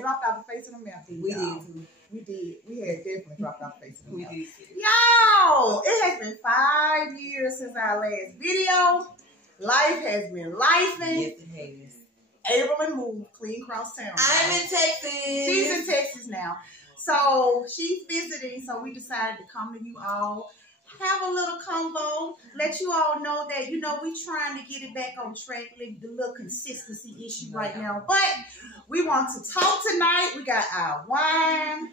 had dropped off the face of the map. We did too. We did. We had definitely dropped off the face of the map. We did. Yo, it has been 5 years since our last video. Life has been lifing. Yes, it has. April moved clean cross town. I'm in Texas. She's in Texas now. So she's visiting, so we decided to come to you all, have a little convo, let you all know that, you know, we trying to get it back on track, like the little consistency issue right now. But we want to talk tonight. We got our wine,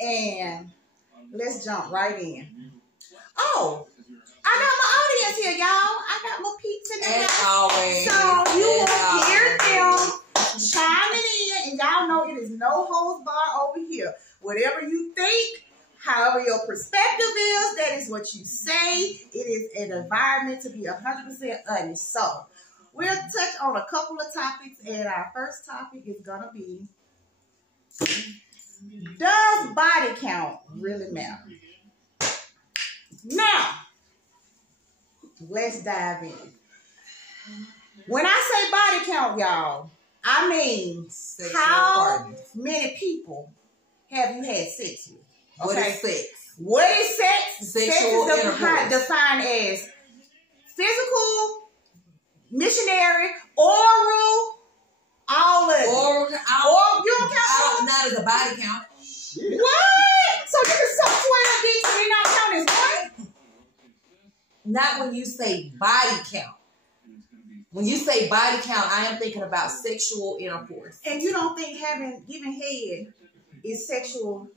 and let's jump right in. Oh, I got my audience here, y'all. I got my peeps in there. As always. So you will hear them chiming in, and y'all know it is no holds bar over here. Whatever you think, however your perspective is, that is what you say. It is an environment to be 100% honest. So we'll touch on a couple of topics, and our first topic is gonna be: does body count really matter? Now, let's dive in. When I say body count, y'all, I mean how many people have you had sex with? Okay. What is sex? What is sex? Sexual sex is defined as physical, missionary, oral, all of it. Oral, you don't count? Not as a body count. What? So you can suck 12 dicks and they not count as one? Not when you say body count. When you say body count, I am thinking about sexual intercourse. And you don't think giving head is sexual?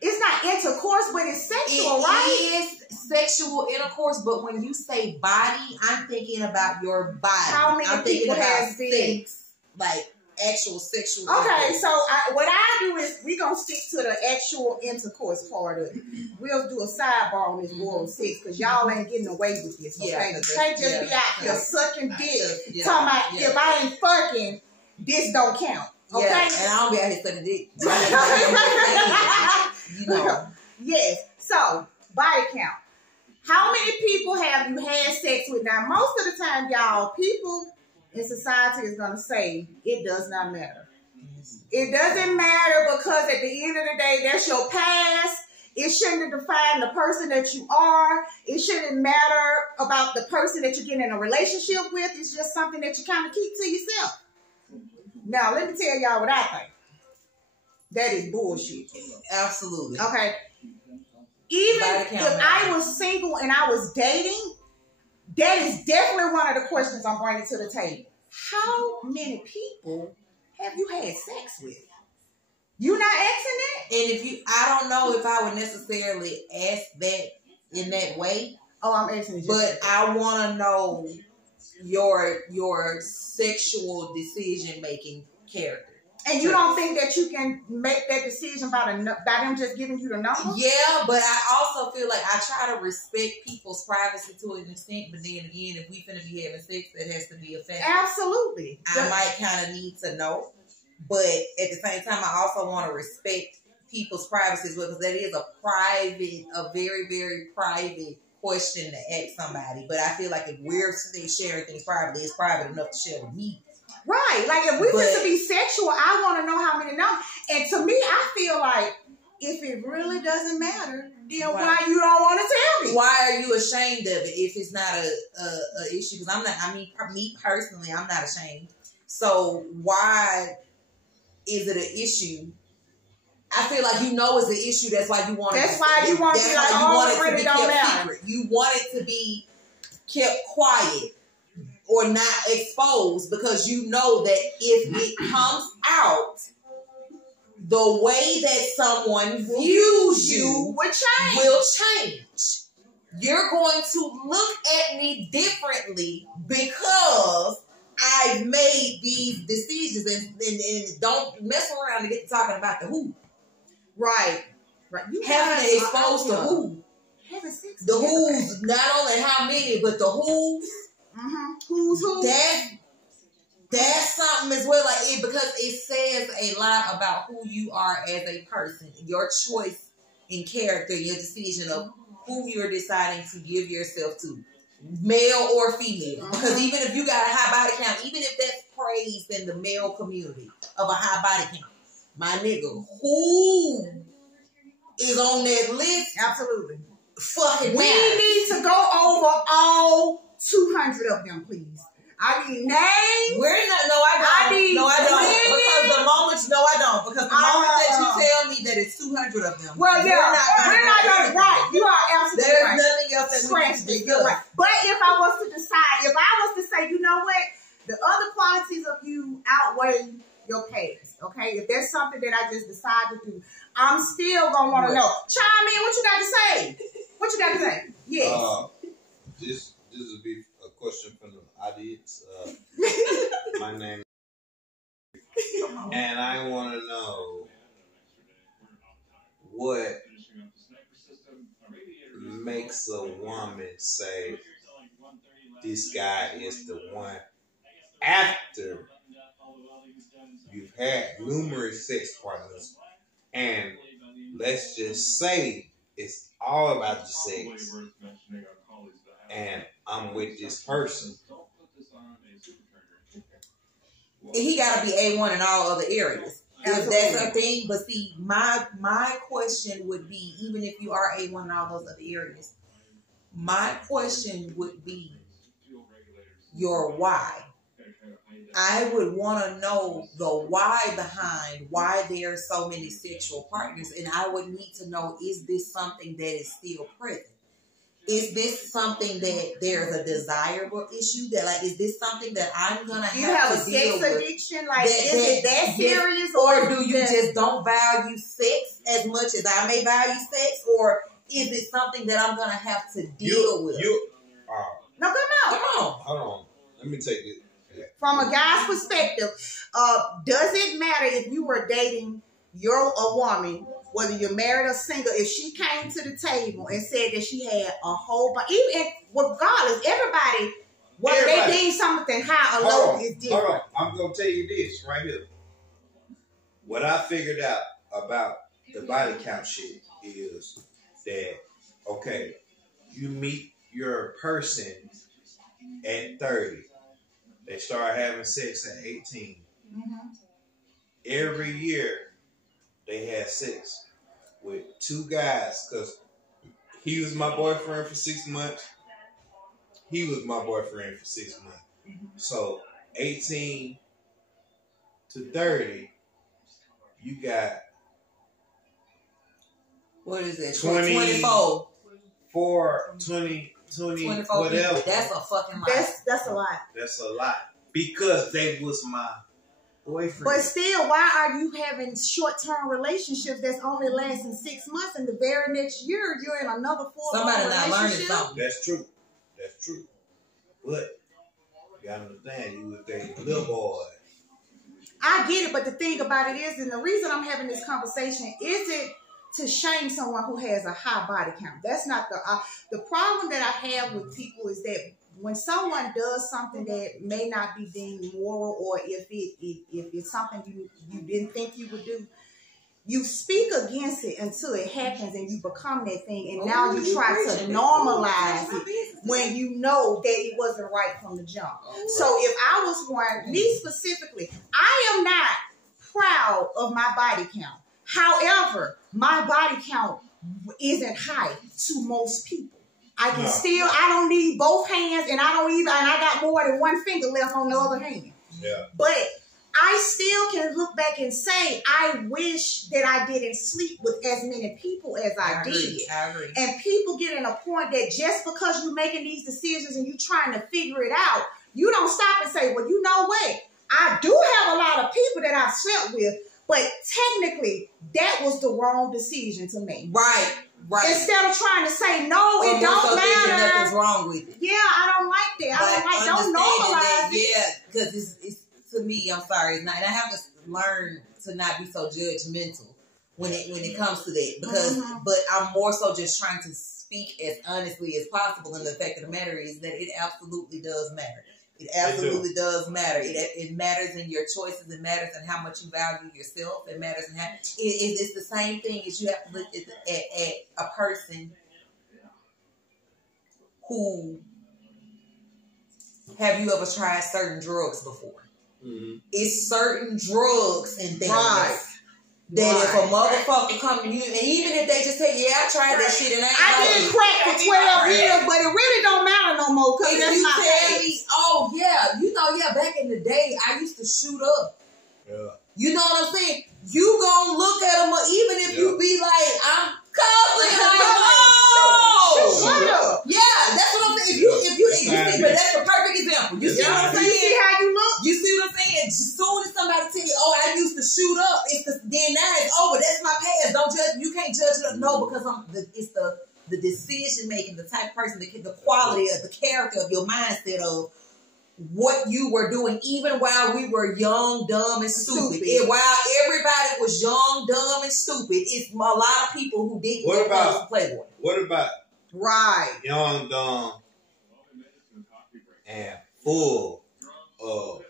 It's not intercourse, but it's sexual, right? It is sexual intercourse, but when you say body, I'm thinking about your body. How many people have been sex, like actual sexual Okay, intercourse. so what I do is we're going to stick to the actual intercourse part of it. We'll do a sidebar on this oral sex because y'all ain't getting away with this, okay? Yeah, you can't just be out here sucking dick, talking about if I ain't fucking, this don't count, okay? Yeah, and I don't be out here sucking dick. You know. Yes, so body count. How many people have you had sex with? Now, most of the time, y'all, people in society is going to say it does not matter. It doesn't matter because at the end of the day, that's your past. It shouldn't define the person that you are. It shouldn't matter about the person that you're getting in a relationship with. It's just something that you kind of keep to yourself. Now, let me tell y'all what I think. That is bullshit. Absolutely. Okay. Even if I was single and I was dating, that is definitely one of the questions I'm bringing to the table. How many people have you had sex with? You not asking that? And I don't know if I would necessarily ask that in that way. Oh, I'm asking you. But I want to know your sexual decision making character. And you don't think that you can make that decision by them just giving you the number? Yeah, but I also feel like I try to respect people's privacy to an extent. But then again, if we finna be having sex, that has to be a fact. Absolutely. I might kind of need to know. But at the same time, I also want to respect people's privacy as well, because that is a very, very private question to ask somebody. But I feel like if we're sharing things privately, it's private enough to share with me. Right. Like if we want to be sexual, I want to know how many numbers. And to me, I feel like if it really doesn't matter, then why you don't want to tell me? Why are you ashamed of it if it's not a issue? Because I'm not. I mean, me personally, I'm not ashamed. So why is it an issue? I feel like it's an issue. That's why you want. That's why you want to be like, oh, it really don't matter. You want it to be kept quiet or not exposed, because you know that if it comes out, the way that someone views you will change. You're going to look at me differently because I've made these decisions, and don't mess around and get talking about the who. Right. You haven't exposed the who. The who's, not only how many, but the who's. Mm-hmm. Who's who? That's something as well, because it says a lot about who you are as a person, your choice in character, your decision of who you're deciding to give yourself to, male or female. Mm-hmm. Because even if you got a high body count, even if that's praised in the male community of a high body count, my nigga, who is on that list? Absolutely. Fucking We need to go over all 200 of them, please. I need names. We're not. No, I don't. No, I don't. Because the moment, no, I don't. Because the moment that you tell me that it's 200 of them, well, yeah, we're not going to. Right, you are absolutely there's right. There's nothing else that we need to discuss. Right. But if I was to decide, if I was to say, you know what, the other qualities of you outweigh your past. Okay, if there's something that I just decide to do, I'm still gonna want to know. Chime in. What you got to say? What you got to say? Yes. This will be a question from the audience. My name is and I want to know what makes a woman say this guy is the one after you've had numerous sex partners, and let's just say it's all about the sex, and I'm with this person. He got to be A1 in all other areas. If that's a thing, but see, my question would be, even if you are A1 in all those other areas, my question would be your why. I would want to know the why behind why there are so many sexual partners, and I would need to know, is this something that is still present? Is this something that there's a desirable issue that, like, is this something that I'm gonna have to deal with? Sex addiction? Like, is it that serious, or do you just don't value sex as much as I may value sex, or is it something that I'm gonna have to deal with? No, come on. Hold on. Let me take it. From a guy's perspective, does it matter if you were dating a woman, whether you're married or single, if she came to the table and said that she had a whole bunch, even regardless, everybody, whether they deem something high or low is different. Hold on. I'm going to tell you this right here. What I figured out about the body count shit is that, okay, you meet your person at 30. They start having sex at 18. Mm-hmm. Every year, they had sex with two guys, because he was my boyfriend for 6 months. He was my boyfriend for 6 months. Mm-hmm. So 18 to 30, you got what is it? 24. 24, whatever. That's a fucking lot. That's a lot. That's a lot. Because they was my boyfriend. But still, why are you having short-term relationships that's only lasting 6 months, and the very next year you're in another full-blown relationship? Somebody not learning something. That's true. That's true. But you gotta understand, you was dating a little boy. I get it, but the thing about it is, and the reason I'm having this conversation isn't to shame someone who has a high body count. That's not the problem that I have with people is that when someone does something that may not be deemed moral, or if it's something you didn't think you would do, you speak against it until it happens and you become that thing, and now you try to normalize it when you know that it wasn't right from the jump. So if I was one, me specifically, I am not proud of my body count. However, my body count isn't high to most people. I can still, I don't need both hands, and I got more than one finger left on the other hand. Yeah. But I still can look back and say, I wish that I didn't sleep with as many people as I did. I agree. And people get in a point that just because you're making these decisions and you're trying to figure it out, you don't stop and say, well, you know what? I do have a lot of people that I've slept with, but technically, that was the wrong decision to make. Right. Instead of trying to say, no, it don't matter. Nothing's wrong with it. Yeah, I don't like that. Don't normalize it. Yeah, because it's to me, I'm sorry, it's not. And I have to learn to not be so judgmental when it comes to that. Because, but I'm more so just trying to speak as honestly as possible. And the fact of the matter is that it absolutely does matter. It absolutely does matter. It matters in your choices. It matters in how much you value yourself. It matters in how it's the same thing as you have to look at a person who, have you ever tried certain drugs before? Mm-hmm. It's certain drugs and things That if a motherfucker come to you, and even if they just say, yeah, I tried that shit and I did crack for 12 years, but it really don't matter no more because that's you my tell me, oh yeah, you know, yeah, back in the day, I used to shoot up. Yeah. You know what I'm saying? You gonna look at them, even if you be like, I'm cussing, shut up. Yeah, that's what I'm saying. If you see, but that's a perfect example. You see what I'm saying? You see how you look? You see what I'm saying? As soon as somebody tell you, oh, I used to shoot up, then now it's over. That's my past. Don't judge. You can't judge it. No, because it's the decision making, the type of person, the quality of the character of your mindset of what you were doing, even while we were young, dumb, and stupid. While everybody was young, dumb, and stupid, it's a lot of people who didn't get to Playboy. What about young, dumb, and full of?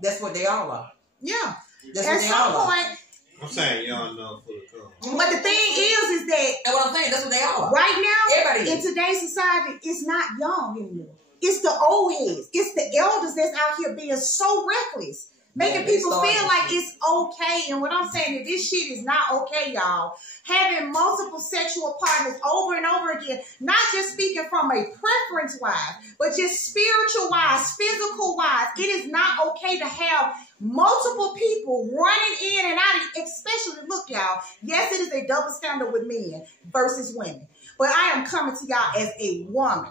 That's what they all are. Yeah. That's at some point. I'm saying young, dumb, full of cum. But the thing is that. And what I'm saying, that's what they all are. Right now, everybody in today's society, it's not young anymore. It's the old heads. It's the elders that's out here being so reckless. Making people feel like it's okay. And what I'm saying is this shit is not okay, y'all. Having multiple sexual partners over and over again, not just speaking from a preference-wise, but just spiritual-wise, physical-wise. It is not okay to have multiple people running in and out, especially, look, y'all, yes, it is a double standard with men versus women. But I am coming to y'all as a woman.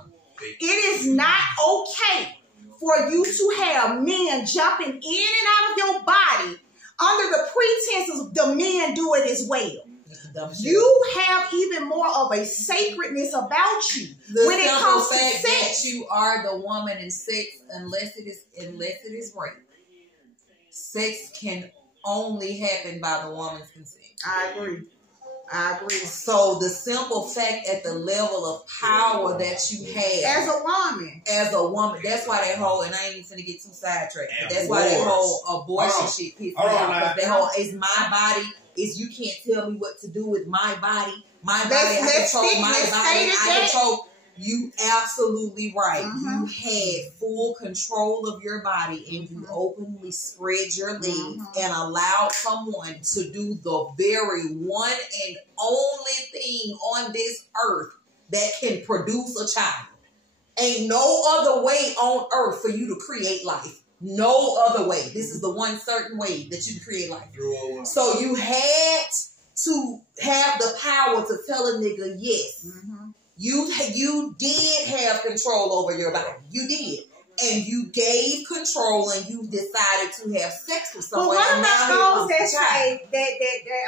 It is not okay for you to have men jumping in and out of your body under the pretenses the men do it as well. You have even more of a sacredness about you when it comes to sex. That you are the woman in sex, unless it is rape. Sex can only happen by the woman's consent. I agree. So the simple fact at the level of power that you have as a woman, that's why that whole, and I ain't even finna get too sidetracked, but that's why that whole abortion shit pisses me off. That whole, it's my body, you can't tell me what to do with my body. My body, I control my body, I control. You absolutely right. You had full control of your body and you openly spread your legs and allowed someone to do the very one and only thing on this earth that can produce a child. Ain't no other way on earth for you to create life. No other way. This is the one certain way that you can create life. So you had to have the power to tell a nigga yes. You did have control over your body. You did. And you gave control and you decided to have sex with someone. But what about those that say that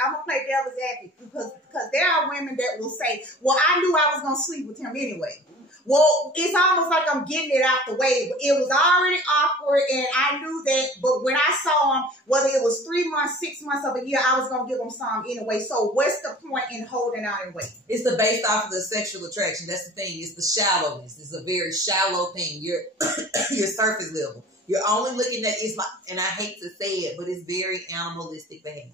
I'm going to play devil's advocate because there are women that will say, well, I knew I was going to sleep with him anyway. Well, it's almost like I'm getting it out the way. It was already awkward, and I knew that. But when I saw him, whether it was 3 months, 6 months of a year, I was going to give him some anyway. So what's the point in holding out and waiting? It's based off of the sexual attraction. That's the thing. It's the shallowness. It's a very shallow thing. Your surface level. You're only looking at it's like, and I hate to say it, but it's very animalistic behavior.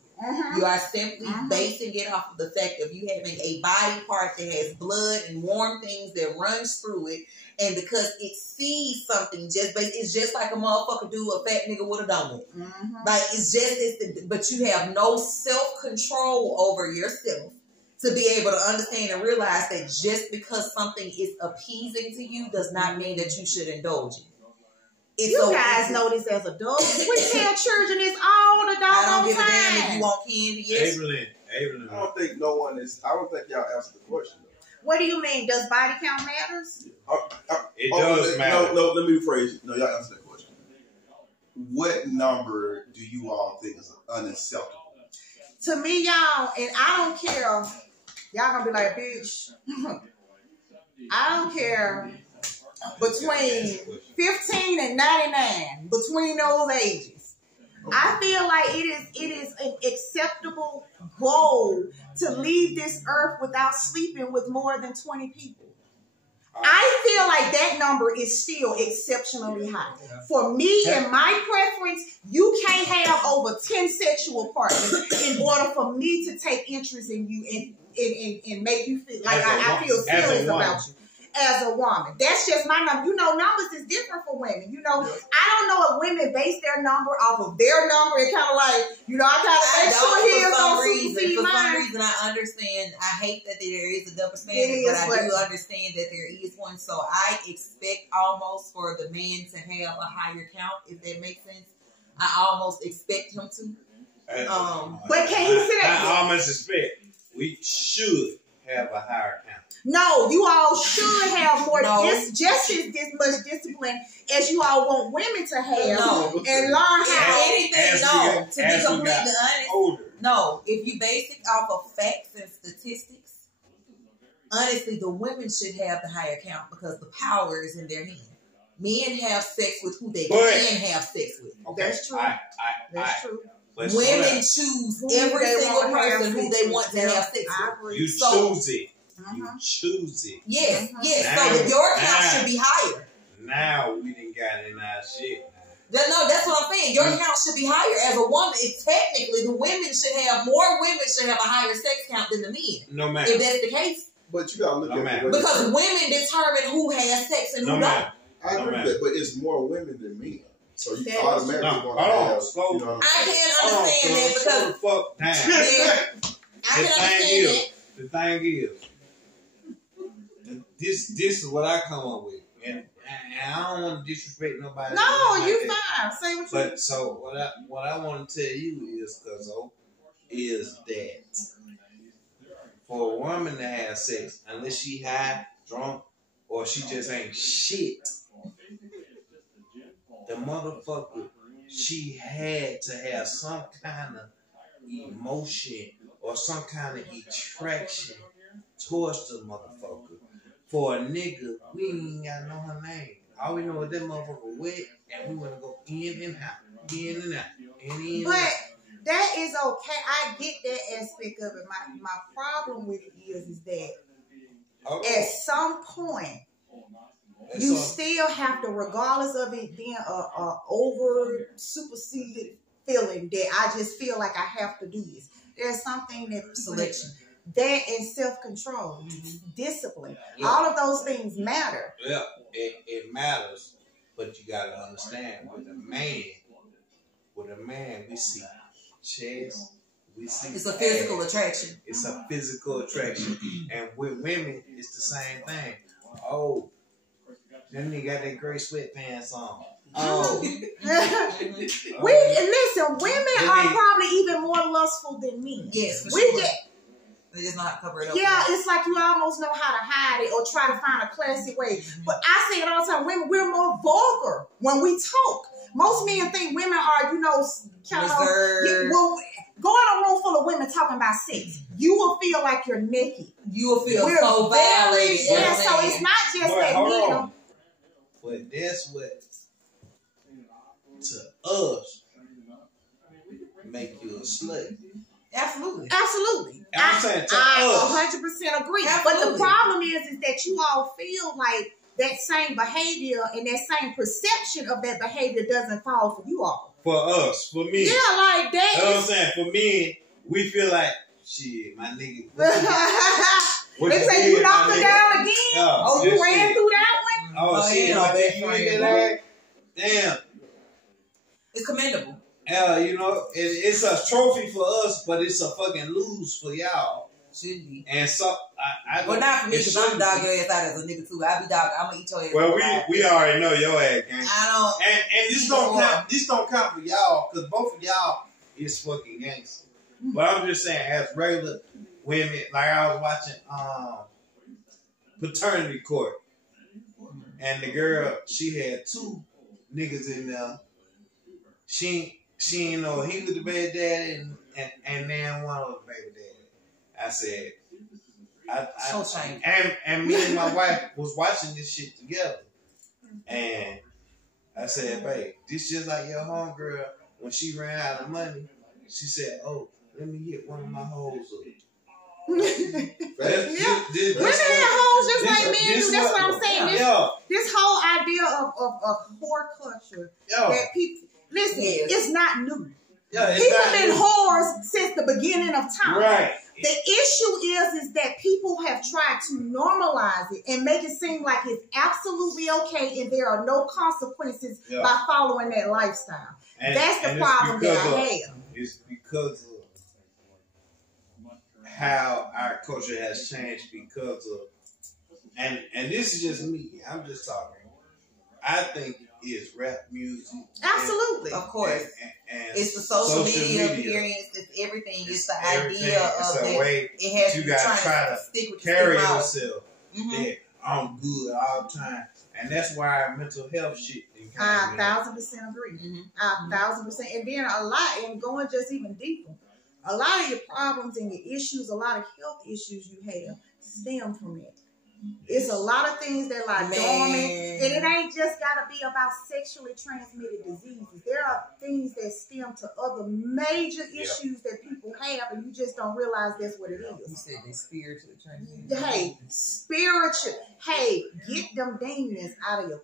You are simply basing it off of the fact of you having a body part that has blood and warm things that runs through it, and because it sees something, it's just like a motherfucker do a fat nigga with a donut. Like but you have no self-control over yourself to be able to understand and realize that just because something is appeasing to you does not mean that you should indulge it. You guys know this as adults. We tell children this all the doggone time. I don't give a damn if you want candy. Yes. Abraham. I don't think y'all answered the question. What do you mean? Does body count matters? It does matter. No, let me rephrase it. No, y'all answer that question. What number do you all think is unacceptable? To me, y'all, and I don't care. Y'all gonna be like, bitch. I don't care. Between 15 and 99, between those ages, I feel like it is an acceptable goal to leave this earth without sleeping with more than 20 people. I feel like that number is still exceptionally high. For me and my preference, you can't have over 10 sexual partners in order for me to take interest in you and make you feel like I feel serious about you. as a woman. That's just my number. You know, numbers is different for women. You know, I don't know if women base their number off of their number. It kind of like, you know, I kind of make sure he is on supersede For mine. some reason, I understand. I hate that there is a double standard, but I do understand that there is one. So I expect almost for the man to have a higher count, if that makes sense. I almost expect him to. But can he sit at I almost expect we should have a higher count. No, you all should have more just as much discipline as you all want women to have and learn how. To be completely honest, no. If you base it off of facts and statistics, honestly, the women should have the higher count because the power is in their hand. Men have sex with who they can have sex with. Okay. That's true. That's true. Women choose every single person who they want to have sex with. You choose it. You choose it. Yes, yes. Now, so your count should be higher. Now we didn't got in our shit. No, that's what I'm saying. Your count should be higher. As a woman, it's technically the women should have more women should have a higher sex count than the men. No matter. If that's the case. But you gotta look at it. Because women determine who has sex and who don't. I agree with that, but it's more women than men. So you automatically going to have. You know, I can't understand that because I can understand that. The thing is, this is what I come up with, and I don't want to disrespect nobody. No, you fine. Say what you. But so what I want to tell you is, Cuzzo, is that for a woman to have sex, unless she high, drunk, or she just ain't shit, the motherfucker, she had to have some kind of emotion or some kind of attraction towards the motherfucker. For a nigga, we ain't got to know her name. All we know is that motherfucker wet, and we want to go in and out, in and out, in and out. But that is okay. I get that aspect of it. My problem with it is that at some point, you still have to, regardless of it being a over superseded feeling that I just feel like I have to do this. There's something that selection, that and self-control, discipline, all of those things matter. Yeah, it matters, but you gotta understand with a man, we see chest, we see it's a physical attraction. It's a physical attraction, and with women, it's the same thing. Oh. Then you got that gray sweatpants on. Oh. Listen, women are probably even more lustful than men. Yes, for sure. They just know how to cover it up. Yeah, it's like you almost know how to hide it or try to find a classy way. But I say it all the time, women, we're more vulgar when we talk. Most men think women are, you know, kind of, well, go in a room full of women talking about sex. You will feel like you're naked. You will feel so violated. Yeah, so it's not just that men. But that's what, to us, make you a slut. Absolutely. Absolutely. I'm saying to I us. 100% agree. Absolutely. But the problem is that you all feel like that same behavior and that same perception of that behavior doesn't fall for you all. For us, for me. Yeah, like that. That's what I'm saying. For me, we feel like, shit, my nigga. They say you knocked her down again? Oh, you ran through that one? Oh, shit, my nigga, you ain't that? Damn. It's commendable. You know, it's a trophy for us, but it's a fucking lose for y'all. Should be. And so, I well, not for me, because I'm dog your ass out as a nigga too. I be dog. I'm gonna eat your ass. Well, we already know your ass, gang. I don't. And this don't count. This don't count for y'all, because both of y'all is fucking gangster. But I'm just saying, as regular women, like I was watching Paternity Court, and the girl, she had two niggas in there. She ain't know he was the baby daddy, and then one was the baby daddy. I said, so shame. And me and my wife was watching this shit together, and I said, babe, this just like your homegirl when she ran out of money. She said, oh, let me get one of my hoes up. Women have hoes just like men do. That's what I'm saying. This whole idea of whore culture that people listen, it's not new. Yeah, people been whores since the beginning of time. Right. The issue is that people have tried to normalize it and make it seem like it's absolutely okay and there are no consequences by following that lifestyle. That's the problem that I have. It's because of how our culture has changed because of, and this is just me, I'm just talking. I think it's rap music. Absolutely. Of course. And it's the social media appearance. It's everything. It's the idea of that it has you to try to stick with carry yourself. That I'm good all the time. And that's why our mental health shit. I 1,000% agree. I 1,000%. And then a lot, and going just even deeper, a lot of your problems and your issues, a lot of health issues you have stem from it. It's a lot of things that lie dormant, and it ain't just got to be about sexually transmitted diseases. There are things that stem to other major issues that people have, and you just don't realize that's what it is. You said they spiritually transmitted. Hey, spiritual. Hey, get them demons out of your.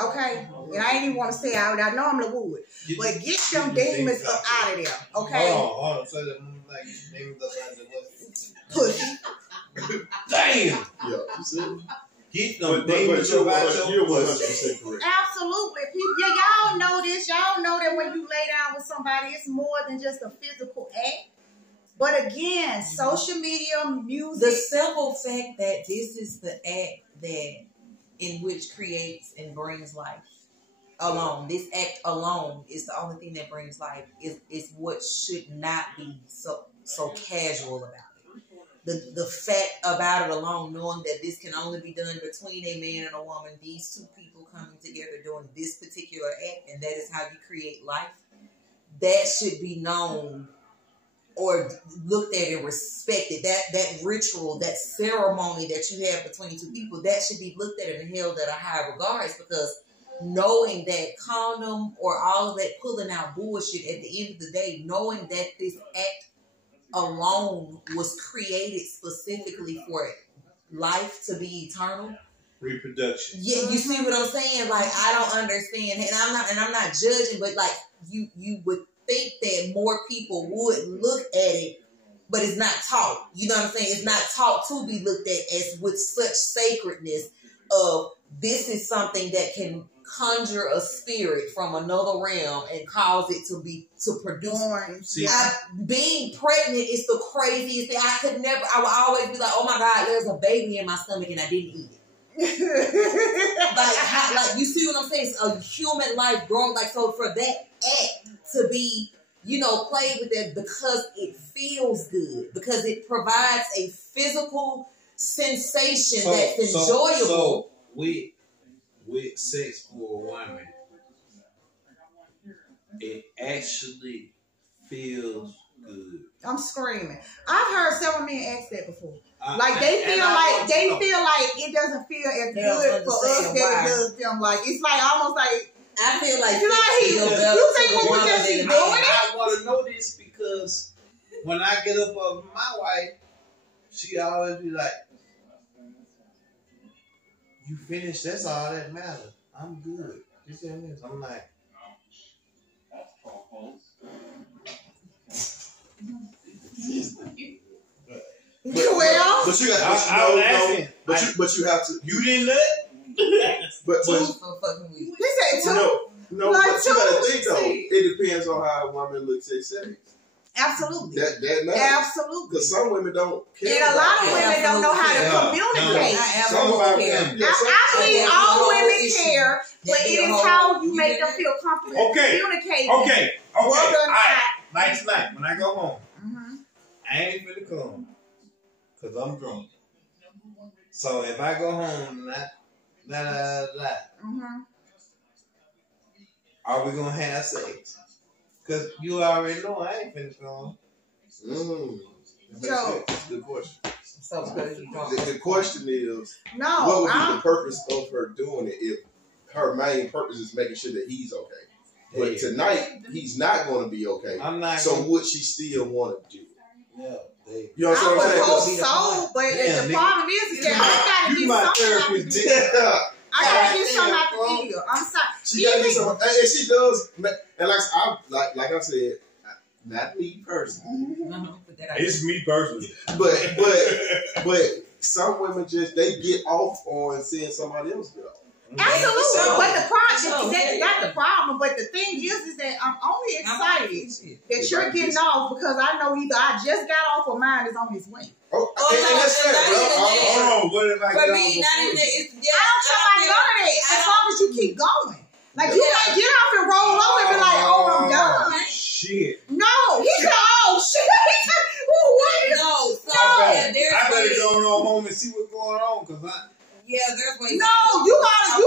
Okay, and I ain't even want to say out. I normally would, but get them demons up out of there. Okay. Hold on. So that like demons up out of there. Pussy. Damn. Yeah, you see? Get them demons up out your pussy. Absolutely. People, y'all know this. Y'all know that when you lay down with somebody, it's more than just a physical act. But again, social media, music. The simple fact that this is the act that in which creates and brings life alone. This act alone is the only thing that brings life. Is what should not be so casual about it. The fact about it alone, knowing that this can only be done between a man and a woman, these two people coming together doing this particular act, and that is how you create life, that should be known or looked at and respected. That ritual, that ceremony that you have between two people, that should be looked at and held at a high regards, because knowing that condom or all of that pulling out bullshit, at the end of the day, knowing that this act alone was created specifically for life to be eternal. Reproduction. Yeah, you see what I'm saying? Like, I don't understand, and I'm not judging, but like you would think that more people would look at it, but it's not taught. You know what I'm saying? It's not taught to be looked at as with such sacredness of this is something that can conjure a spirit from another realm and cause it to produce. Being pregnant is the craziest thing. I would always be like, oh my God, there's a baby in my stomach and I didn't eat it. like you see what I'm saying? It's a human life growing. Like, so for that act to be, played with that because it feels good, because it provides a physical sensation that's enjoyable. So with sex for a woman, it actually feels good. I'm screaming. I've heard several men ask that before. They feel like it doesn't feel as good for us that it does them. Like, it's like almost like, I feel like you think we would just be doing it? I want to know this because when I get up of my wife, she always be like, "You finished? That's all that matters. I'm good." This and this. I'm like, but you have to. You didn't let. But he said two. No, but you gotta think though. It depends on how a woman looks at sex. Absolutely. That matters. Absolutely. Because some women don't care. And a lot of women don't know how to communicate. I believe all women care, but it is how you make them feel comfortable communicating. Okay. All right. Like tonight, when I go home, I ain't finna come because I'm drunk. So if I go home, are we gonna have sex? Because you already know I ain't finna come. Good question. So the question is, what would be the purpose of her doing it if her main purpose is making sure that he's okay? But tonight, he's not going to be okay. Would she still want to do it? Yeah. You know what I'm saying? I would hope so, but the problem is that I gotta get something out the I gotta get something out the video. I'm sorry. She gotta get something, and she does. And like I said, not me personally. It's me personally. But some women they get off on seeing somebody else get off. Absolutely, but the problem that's not the problem. But the thing is that I'm only excited that you're getting off because I know either I just got off or mine is on its way. Oh, and that's fair, bro. Hold on, what if I for me, not even I don't care about none of that. As long as you keep going, like you might get off and roll over and be like, "Oh, I'm done." Shit. No, he said, "Oh shit." What? No, so I better go on home and see what's going on because there's ways. No, you gotta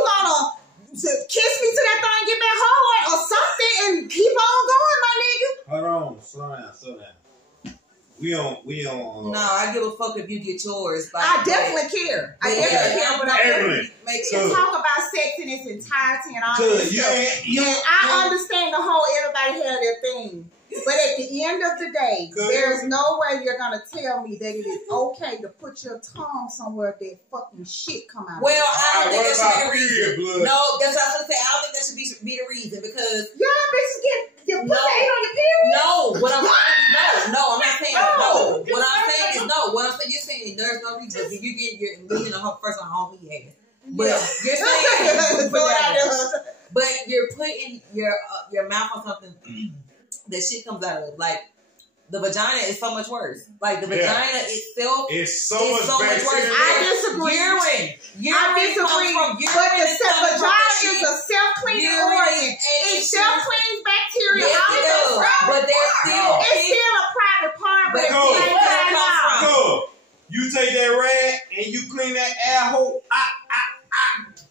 kiss me till that thing get back hard or something and keep on going, my nigga. Hold on, slow down. We don't. No, I give a fuck if you get yours. Like, I definitely care. I definitely care, but I Evelyn, talk about sex in its entirety and all that stuff. And I understand the whole everybody have their thing. But at the end of the day, there's no way you're gonna tell me that it is okay to put your tongue somewhere that fucking shit come out. Well, I don't think that should be the reason. No, that's what I was gonna say. I don't think that should be the reason because y'all bitches get your pussy ate on your period. No, what I'm saying, no, I'm not saying no. What I'm saying is no. What I'm saying, you're saying there's no reason. If you get your leaving the first on home he ass, but you're saying, but you're putting your mouth on something. That shit comes out of like the vagina is so much worse. Like the vagina itself is so much worse. I disagree. Urine. But the vagina is a self-cleaning organ. It self-cleans bacteria. But there's still it's still a private part. But you take that rag and you clean that air hole.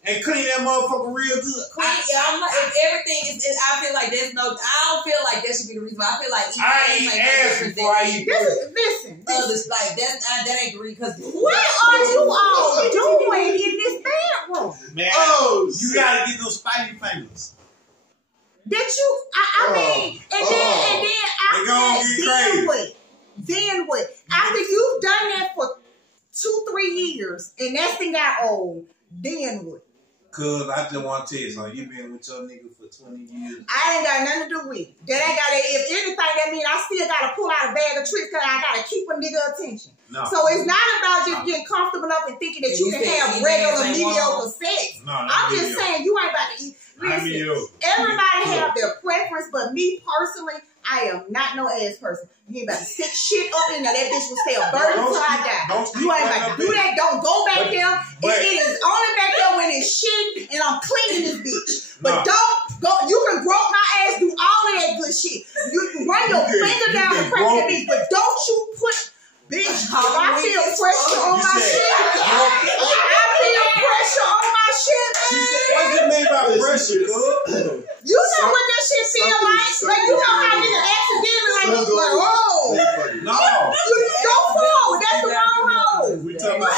And clean that motherfucker real good. I'm like, if everything is, I feel like there's no. I don't feel like that should be the reason. I feel like I ain't asking before I eat. Listen. Others like that ain't the reason. Because what are you all doing in this bedroom? Man, you gotta get those spidey fingers. That you, I mean, and then what? After you've done that for 2-3 years, and that thing got old. Then what? Cause I just want to tell you something. You been with your nigga for 20 years. I ain't got nothing to do with it. That ain't got it. If anything, that means I still got to pull out a bag of tricks because I got to keep a nigga attention. No. So it's not about just getting comfortable enough and thinking that you can have regular mediocre sex. No, I'm just saying you ain't about to eat. Listen, everybody have their preference, but me personally, I am not no ass person. You ain't about to stick shit up in there. That bitch will stay a bird until I die. You ain't about to do that. Don't go back there. It is only back there when it's shit and I'm cleaning this bitch. But don't go. You can grope my ass, do all of that good shit. You can run your finger down the crack of that bitch, but don't you put, bitch, if I feel pressure on my shit, I feel pressure on my shit, man. What you mean by pressure, You know what that shit feel like? Like, you know how nigga accidentally like, whoa. No. Go forward. That's the wrong road. We talking about,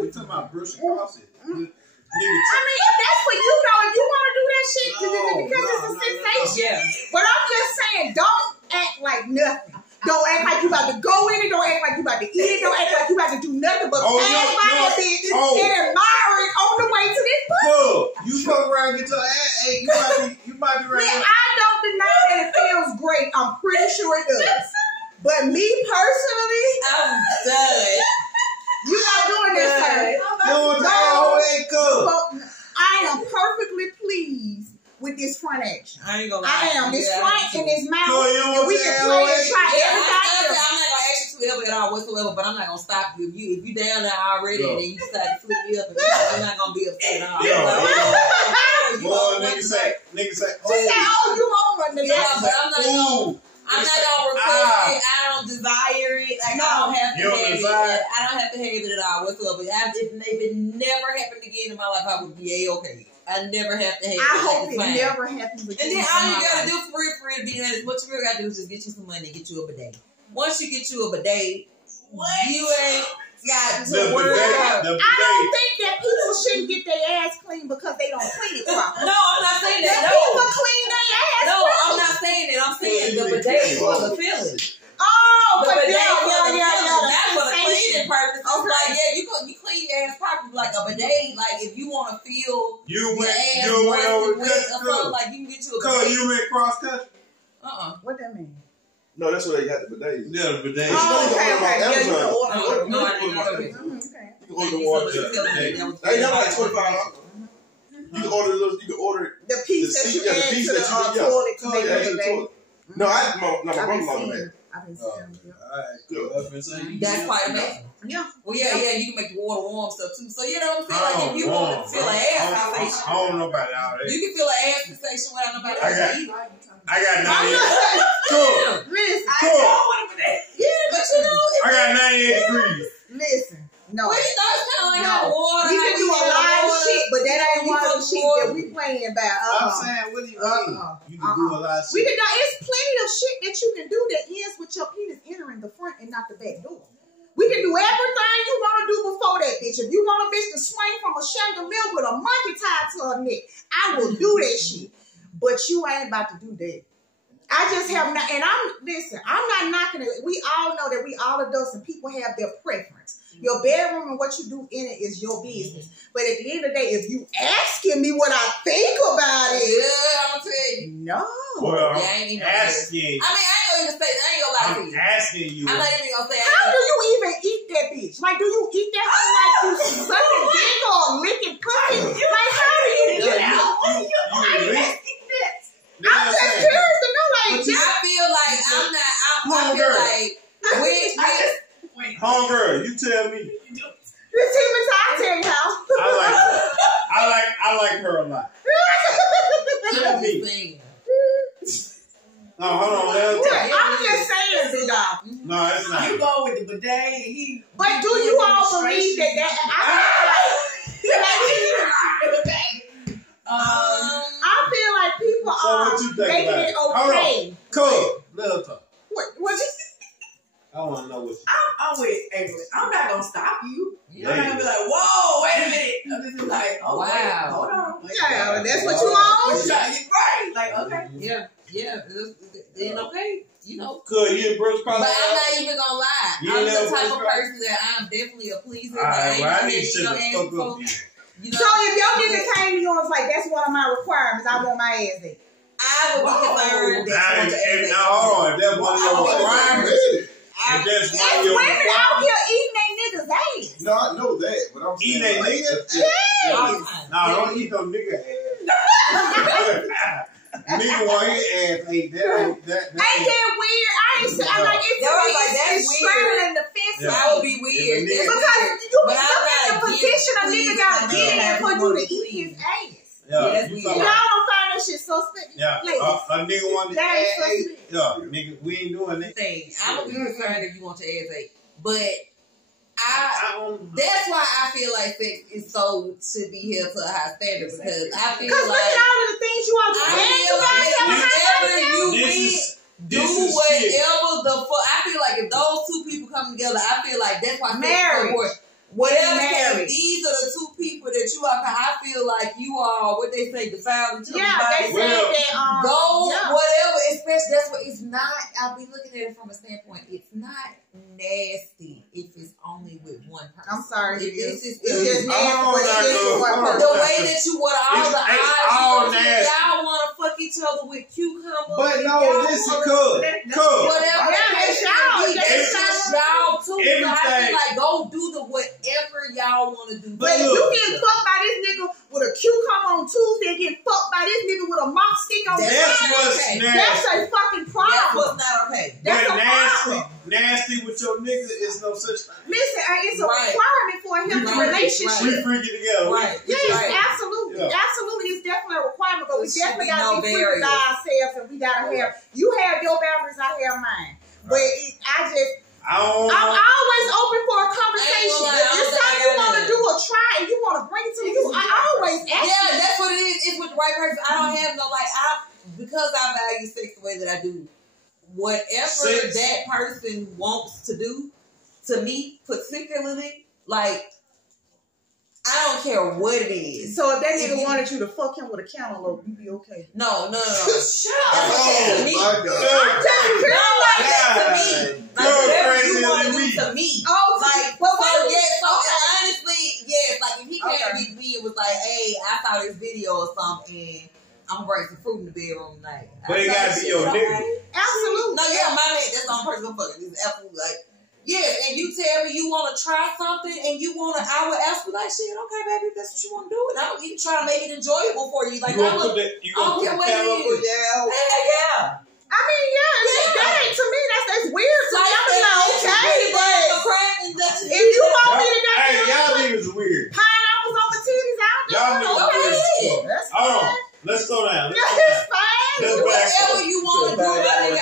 we talking about brushing across it. I mean, if that's what you know, if you want to do that shit, because it's a sensation. But I'm just saying, don't act like nothing. Don't act like you about to go in it. Don't act like you about to eat it. Don't act like you about to do nothing but pass by that bitch and admire it on the way to this pussy. You come around and get your ass ate. You might be right. I don't deny that it feels great. I'm pretty sure it does. But me personally, I'm done. You not doing this, sir. I am perfectly pleased with this front action. I ain't gonna lie. I am. This front and this mouth. And we can play and try everything. I'm not gonna ask you to ever at all whatsoever, but I'm not gonna stop you. If you down there already and then you decide to flip me up, I'm not gonna be upset at all. Nigga say, oh, you over, nigga. Yeah, but I'm not gonna request it. I don't desire it. Like, I don't have to have it. I don't have to have it at all whatsoever. If it never happened again in my life, I would be A-okay. I never have to have it. I hope it never happens again. And then all you gotta do for real to be honest, what you really gotta do is just get you some money and get you a bidet. Once you get you a bidet, you ain't got to worry about. I don't think that people shouldn't get their ass clean because they don't clean it properly. No, I'm not saying that. People clean their ass. No, I'm not saying that. I'm saying the bidet for the feeling. Oh, the but bidet yeah. That's for the cleaning purpose. Okay. Like, yeah, you clean your ass properly like a bidet. Like, if you want to feel you went over or something, like you can get you a bidet. You went cross country. What that mean? No, that's where they got the bidets. Yeah, the bidet. Oh, okay. Yeah, you can order. No, I didn't know that. You can order the water. They have like $25. You can order those. You can order the piece that you add to the toilet to make a bidet. No, my brother-in-law made. I've been seeing Good. That's quite amazing. Yeah. Well, yeah, you can make the water warm stuff too. So you know what I'm saying? Like if you want to feel an ass sensation, I don't know about all that. you can feel an ass sensation without nobody else either. I got 98. Cool. Listen, Yeah, but you know, I got 98 degrees. listen. No. Well, you know, it's kind of like hot water. We can do a lot of shit, but that ain't one of the shit that we playing about. I'm saying, what do you mean? You can do a lot of shit. We can do. It's plenty of shit that you can do that ends with your penis entering the front and not the back door. We can do everything you want to do before that, bitch. If you want a bitch to swing from a chandelier with a monkey tied to her neck, I will do that shit. But you ain't about to do that. I just have not, and I'm not knocking it. We all know that we all adults and people have their preference. Your bedroom and what you do in it is your business. But at the end of the day, if you asking me what I think about it, I'm gonna tell you. No. Well, I ain't even asking. I mean, I ain't gonna even say that. I ain't gonna lie to you. I'm asking you. I'm not even gonna say. How do you even eat that bitch? Like, do you eat that like you sucking dick or licking pussy? Like, how do you get out? I'm just curious to know, like, I feel like I'm not. I feel like homegirl, you tell me. The team is I tell you how. I like her a lot. Tell me. No, hold on. I'm just saying, big dog. No, it's not. You go with the bidet. But do you all believe that? I feel like people are making it okay. Cool. Let her talk. What you? I want to know what. I'm with Avery. I'm not gonna stop you. You're not gonna be like, whoa, wait a minute. I'm just be like, oh wow, wait, hold on. Yeah, that's what you want. Right? Like, okay. Yeah. Then okay, you know. Good, you Brooks probably. But I'm not even gonna lie. I'm the type of person that I'm definitely a pleaser. Alright, well, I need to shut the fuck up. You know, so if your nigga came to you and was like, that's one of my requirements, I want my ass in. I would be concerned that that's one of your requirements. There's women out here eating their niggas' ass. No, I know that, but I'm eating their niggas' ass. No, don't eat no nigga ass. Nigga want his ass ate. That ain't that weird? I'm like, it's weird and offensive. That would be weird. Because you look at the position a nigga gotta get in for you to eat his ass. Yeah, y'all don't find that shit suspect. Yeah, a nigga want his ass ate. Yeah, nigga, we ain't doing that. I'm gonna be concerned if you want your ass ate, but that's why I feel like sex is so should be held to a high standard because I feel like look at all of the things you all do. Do whatever the fuck. I feel like if those two people come together, I feel like that's why marriage. Whatever. These are the two people that you are. I feel like you are what they say, defiled each other's body. They say that whatever. Especially that's what it's not. I'll be looking at it from a standpoint. It's not nasty if it's only with one person. I'm sorry. It's just nasty, but it's just one person. The way that you want all the eyes, y'all want to fuck each other with cucumbers. But no, this is cool. Whatever. It's y'all too. So I feel like go do the whatever y'all want to do. But if you get fucked by this nigga with a cucumber on Tuesday and get fucked by this nigga with a mop stick on Wednesday, that's a fucking problem. That's what's not okay. That's a problem. Nasty with your nigga is no such thing. Listen, it's a requirement for a healthy relationship. We freaking together. Right. Yes, absolutely. Yeah. Absolutely. It's definitely a requirement, but we definitely got to be free with ourselves and we got to have, you have your boundaries, I have mine. But I'm always open for a conversation. If it's something you want to do or try and you want to bring it to me, I always ask you. Yeah, that's what it is. It's with the right person. I don't have no, because I value sex the way that I do, whatever that person wants to do to me, particularly, I don't care what it is. So if that nigga wanted you to fuck him with a cantaloupe, you'd be okay. No. Shut up. I'm just to me. Whatever you want to do to me. Honestly, yes. If he came to me and was like, hey, I saw this video or something, and I'm gonna bring some fruit in the bedroom tonight. But it gotta be your nigga. Absolutely. No, yeah, my man, that's the only person I'm fucking. This is absolutely like, yes, and you tell me you want to try something and you want to, I would ask you like, shit, okay, baby, if that's what you want to do, and I don't even try to make it enjoyable for you. Like, you gonna put the camera up with yeah. Yeah. I mean, that ain't to me. That's weird. So I'm like, okay, but if you want me to go, hey, y'all niggas weird. Pineapples on the titties out there. Y'all niggas weird. That's Hold on, let's go down. Let's fine. Whatever you want to do, like,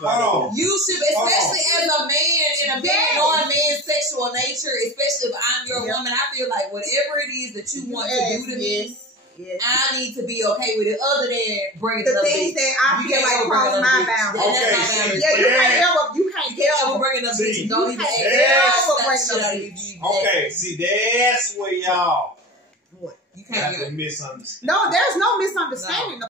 hold on. you should, especially as a man in a very non-man sexual nature, especially if I'm your woman, I feel like whatever it is that you want to do to me, I need to be okay with it. Other than bringing the things that I feel like cross my boundaries. Okay, you can't ever bring it up. Don't even okay, see, that's where y'all. You can't misunderstand. No, there's no misunderstanding.